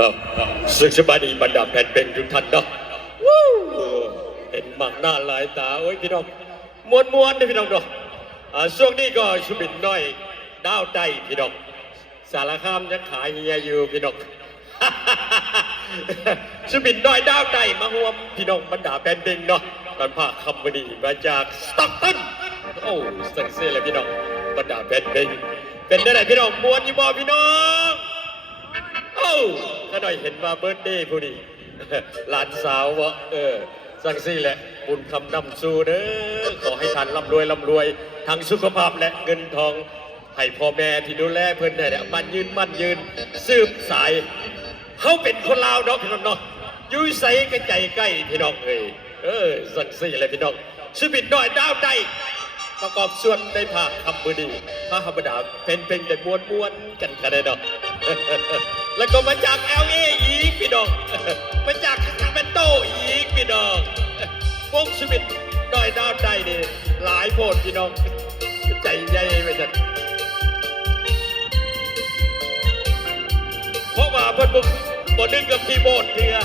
ครับสึกสบายดีบรรดาแผ่นเป็นทุกท่านเนาะเห็นมากหน้าหลายตาโอ้ยพี่น้องม้วนๆนะพี่น้องเนาะช่วงนี้ก็ชุบินน้อยดาวใจพี่น้องสารคามยังขายเฮียอยู่พี่น้องชุบินน้อยดาวใจมาห่วมพี่น้องบรรดาแผ่นเป็นเนาะตอนภาคคำบดีมาจากสต็อกตันโอ้สักเสียเลยพี่น้องบรรดาแผ่นเป็นได้ไหนพี่น้องม้วนยี่บอพี่น้องโอ้ก็หน่อยเห็นว่าเบิร์ดเดย์พอดีหลานสาววะสั่งซี่แหละบุญคำนำสู่เด้อขอให้ท่านร่ำรวยทั้งสุขภาพและเงินทองให้พ่อแม่ที่ดูแลเพื่อนเนี่ยมั่นยืนสืบสายเขาเป็นคนลาวเนาะพี่น้องเนาะยุ่ยใสกระใจใกล้พี่น้องสั่งซี่แหละพี่น้องชีวิตน้อยดาวใจประกอบส่วนในภาคคำบดีพระธรรมดาเป็นแต่ม้วนกันกันเลยเนาะแล้วก็มาจากLAอีกพี่น้องมาจากคาคาเมนโตอีกพี่น้องวงชีวิตน้อยดาวใจนี่หลายโพดพี่น้องใจใหญ่ไปจัดเพราะว่าเพิ่นบ่ดึงกับคีย์บอร์ดเถื่อ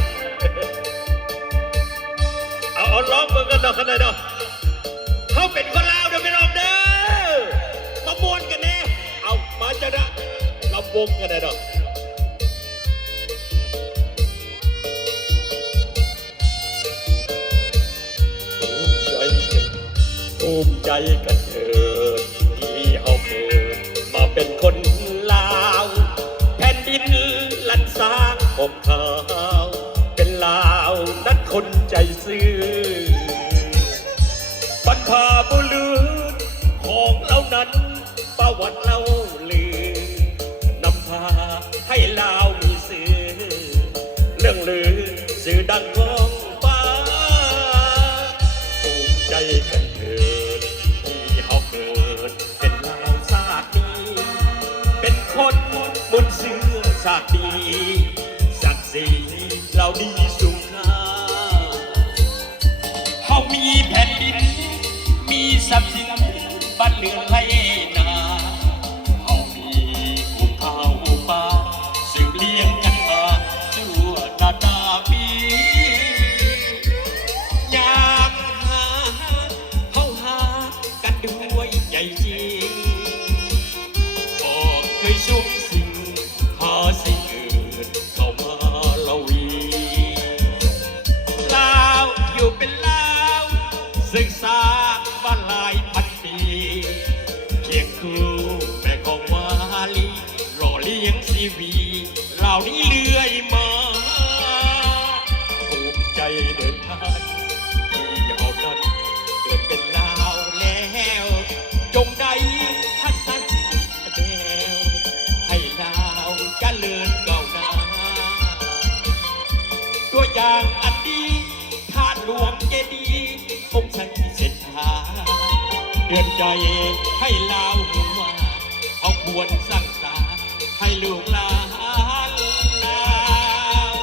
เอาร้องเบิ่งกันเนาะกันเลยเนาะเขาเป็นคนลาวเด้อพี่น้องเด้อมามวนกันแน่เอามาจะนะลำวงกันเลยเนาะภูมิใจกันเถิดที่เขาเกิดมาเป็นคนลาวแผ่นดินลันสร้างผมขาวเป็นลาวนัดคนใจซื่อบรรพบุรุษของเรานั้นประวัติเล่าลือนำพาให้ลาวมีสื่อเรื่องลือสื่อดังก้องฟ้าภูมิใจกันเถิดที่เขาเกิดเป็นลาวชาติดีเป็นคนบนเสื้อชาติดีศักดิ์ศรีเราดีสุขาเขามีแผ่นดินมีทรัพย์สินบ้านเรือนไรนาเขามีภูเขาป่าสืบเลี้ยงกันมาชั่วนาปีอยากหาเขาหากันด้วยใจจริงบอกเคยชุ่มสิ่งหาสิ่งอื่นเข้ามาเล่าวีลาวอยู่เป็นลาวศึกษาบ้านหลายพันปีเคียงคู่แม่ของวาลีหล่อเลี้ยงชีวีเหล่านี้เลื่อยมาภูมิใจเดินทางที่เอานั้นเกิดเป็นลาวแล้วจงได้ทักษะแนวให้ลาวเจริญก้าวหน้าตัวอย่างอันดีทานหลวงเจดีย์คงใช้เส้นทางเตือนใจให้ลาวรู้ว่าเขาควรสร้างสรรค์ให้ลูกหลานลาว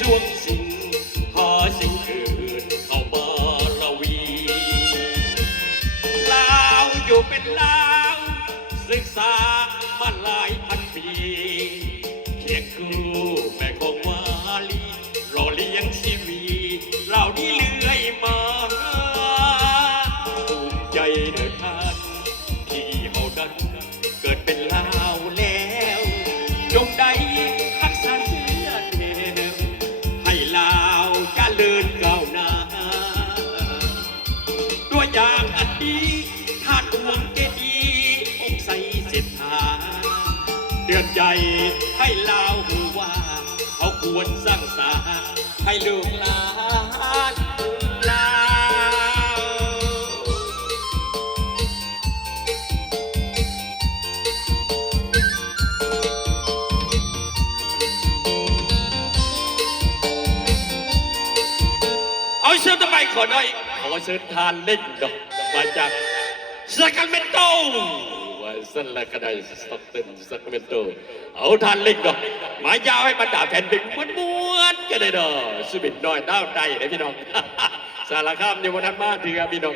ช่วงสิ่งหาสิ่งอื่นเข้ามาละวีลาวอยู่เป็นลาวศึกษามาหลายพันปีเคียงคู่แม่ของวาลีหล่อเลี้ยงชีวีเหล่านี้เลื่อยมาภูมิใจเดินทางที่เอานั้นเกิดเป็นลาวแล้วจงได้ทักษะเดินก้าวหน้าตัวอย่างอันดีทานหลวงเจดีย์องค์ใสเสร็จทาเตือนใจให้ลาวรู้ว่าเขาควรสร้างสรรค์ให้ลูกหลานลาว ขอเชิญทานเล่นดอกมาจากซาคราเมนโตว่าสั่นละก็ได้สต็อกเต้นซาคราเมนโตเอาทานเล่นดอกหมายยาวให้บรรดาแผ่นดินม้วนๆกันเลยดอกสุบิดน้อยดาวใจนะพี่น้อง สารคามในวันนั้นมาถือพี่น้อง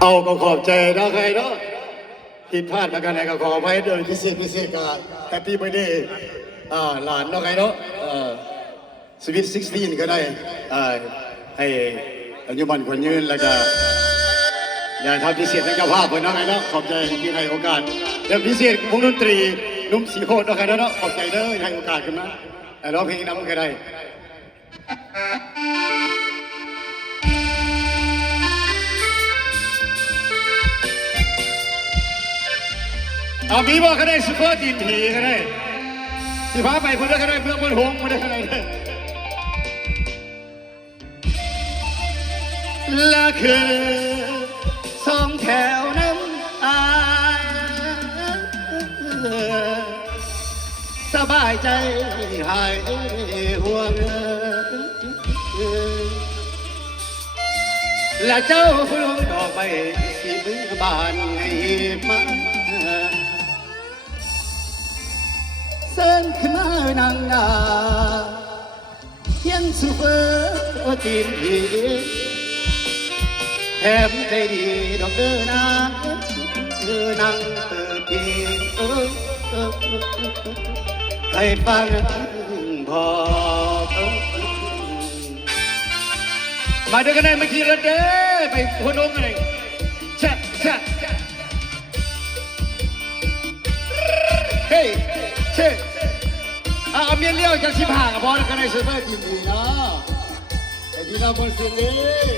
เอาก็ขอบใจนะใครเนาะผิดพลาดมากันไหนก็ขออภัยเดินพิเศษก็แฮปปี้เบอร์เดย์หลานเนาะใครเนาะสวิต16ก็ได้ให้อายุมันคนยืนแล้วก็อยากทำพิเศษให้เจ้าภาพคนนะใครเนาะขอบใจที่ให้โอกาสเดี๋ยวพิเศษวงดนตรีนุ่มสีโคตรเนาะใครเนาะขอบใจเด้อให้โอกาสขึ้นมาร้องเพลงนำก็ได้เอามีบอกก็ได้ซุปเปอร์ทีมผีก็ได้สิพาไปพุ่นก็ได้เพื่อนพุ่นหงพุ่นก็ได้และคือสองแถวน้ำอายสบายใจหายห่วงและเจ้าพลงดอกไปที่มือบานให้มาเส้นขึ้นมานางนายังสุเปอร์ตีนผีแถมใจดีดอกเดินนางนางเปิดเพลงให้ฟังพอมาเดินกันได้เมื่อกี้แล้วเด้อไปหัวนมกันเลยแช่เฮ้ยเช่เอาเมียเลี้ยวจาก15กับบอลกันในเซิร์ฟเวอร์ทีมดีเนาะไอ้ที่เราบนสินเลย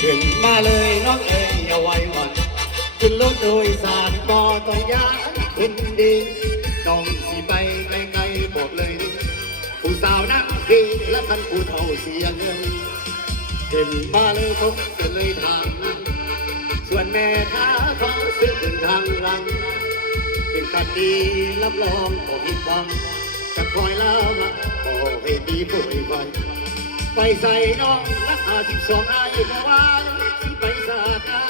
ขึ้นมาเลยน้องเอ๋ยอย่าไว้วันขึ้นรถโดยสารบอต้องยานขึ้นดีต้องสิไปไกลๆบอกเลยผู้สาวนักเพลงและท่านผู้เฒ่าเสียเงินขึ้นมาเลยผมจะเลยทางนั้นส่วนแม่ค้าเขาซื้อถึงทางหลังเป็นการดีรับรองขอผิดหวังจะคอยแล้วมาขอให้ดีป่วยไวไปใส่น้องรัก52ไอ้เมื่อวานที่ไปสากา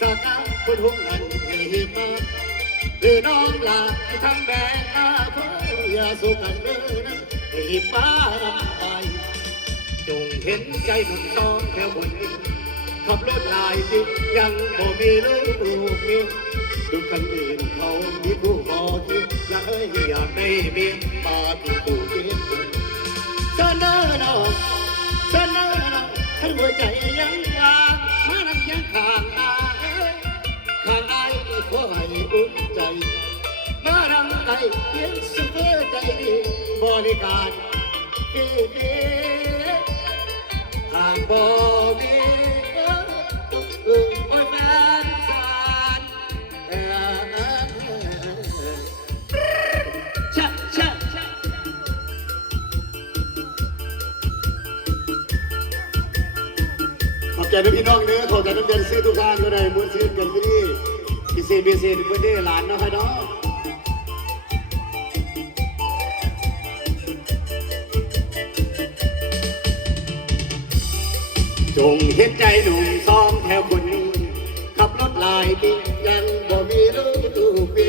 สากาคนหุ่นนั้นให้มาหรือน้องลาที่ทั้งแบงตาเพื่ออย่าสู้กันเด้อนะให้ป้ารำไปจงเห็นใจหนุ่มซ้อมแถวบนนี้ขับรถลายดิยังบ่มีลูกมีดูคันอื่นเขามีผู้ขอที่อยากได้เมียมาที่ผู้เก็บเสนอน้องให้หัวใจยังว่างมานั่งยังข้างอายขอให้อุ่นใจมานั่งไกลเพียงสุดใจดีบริการหากบ่มีโอ้ยแฟนสารชะขอบใจพี่น้องเนื้อขอบใจน้ำเดือนซื้อทุกท่านก็ได้ม้วนซื้อกันที่นี่พิเศษเพื่อนได้หลานเนาะให้เนาะจงเห็นใจหนุ่มซ้อมแถวคนนี้ขับรถลายปียังบ่มีลูกปี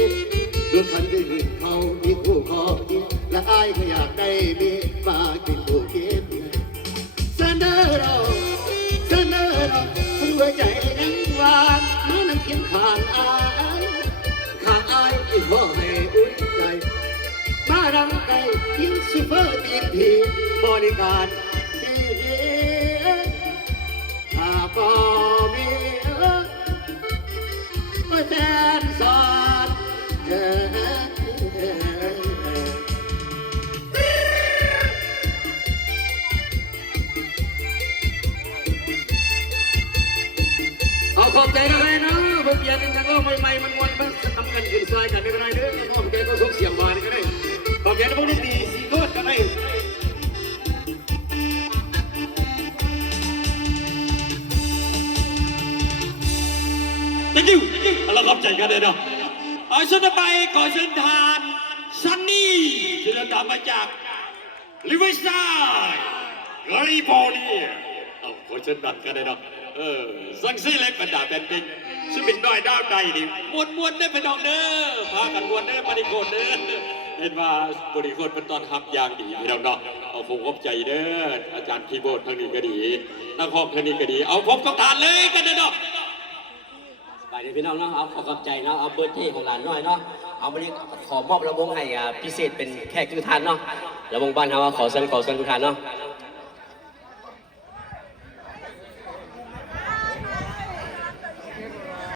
รถคันอื่นเขามีคู่ขอดีและอายก็อยากได้มีมากินผู้เก็บเสนอเราหัวใจยังว่างมานั่งเคียงข้างอายที่ขอให้อุ่นใจมาดังไกลยิ่งซุปเปอร์ทีมผีบริการถ้าพอมีแฟนสอนเอาขอบใจนะใครนะผม เบียร์เป็นนักร้องใหม่ๆมันวนมันทำกันขึ้นซอยกันไม่เป็นไรเด้อขอบแกก็ส่งเสียงหวานก็ได้ขอบแกพวกนี้ตีสีโคตรก็ได้thank you เราขอบใจกันเลยเนาะเอาชุดต่อไปขอเชิญทานซันนี่ที่เดินทางมาจากลิเวอร์ไซด์แคลิฟอร์เนียเอาขอเชิญดันกันเลยเนาะสังซี่เล็กบรรดาแบนดิ้งซึ่งเป็นน้อยดาวใดดิมวนได้ไปน้องเด้อพากันมวนเด้อบริโภคเด้อเห็นว่าบริโภคเป็นตอนทับอย่างดีพี่น้องเนาะเอาผมขอบใจเด้ออาจารย์คีย์บอร์ดทางนี้ก็ดีนักห้องทางนี้ก็ดีเอาผมกับทานเลยกันเนาะไปเดี๋ยวพี่น้องเนาะเอาขอขอบใจเนาะเอาเบอร์ที่ของหลานน้อยเนาะเอาวันนี้ขอมอบระวงให้พิเศษเป็นแขกทุกท่านเนาะระวงบ้านเราขอเชิญทุกท่านเนาะ